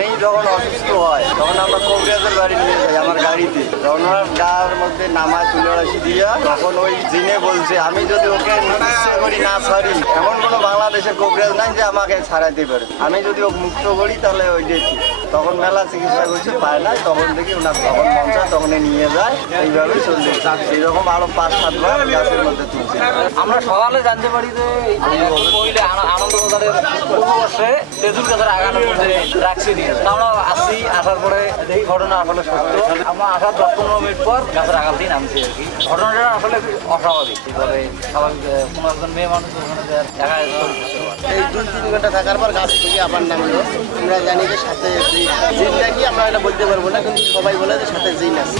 উনি যখন অসুস্থ হয় তখন আমরা কবিরাজের বাড়ি নিয়ে যাই আমার গাড়িতে। তখন ওনার গার মধ্যে নামায় তুলে রাশি দিয়া তখন ওই জিনে বলছে আমি যদি ওকে ইচ্ছে করি না ছাড়ি, এমন কোনো বাংলাদেশের কবিরাজ নাই যে আমাকে ছাড়াইতে পারে। আমি যদি ওকে মুক্ত করি তাহলে ওই দেখি। তখন মেলা চিকিৎসা করছে, পায় না। তখন দেখি ওনার তখন মন চায় তখন নিয়ে যায়। এইভাবেই চলছে। এইরকম আরো 5-7 বার গাছের মধ্যে তুলছে। আমরা সকালে জানতে পারি যে মহিলা আনন্দবাজারের পূর্ববর্ষে তেঁতুল গাছের আগানোর মধ্যে রাখছি নিয়ে আমরা আসি, আসার পরে এই ঘটনা আসলে সত্য। আমরা আসার 10-15 মিনিট পর গাছের আগালটি নামছি আর কি। ঘটনাটা আসলে অস্বাভাবিক। এভাবে স্বাভাবিক কোনো একজন মেয়ে মানুষ ওখানে দেখা এই 2-3 ঘন্টা থাকার পর গাছ থেকে আবার নামলো। আমরা জানি যে সাথে জিন নাকি আমরা এটা বলতে পারবো না, কিন্তু সবাই বলে যে সাথে জিন আছে।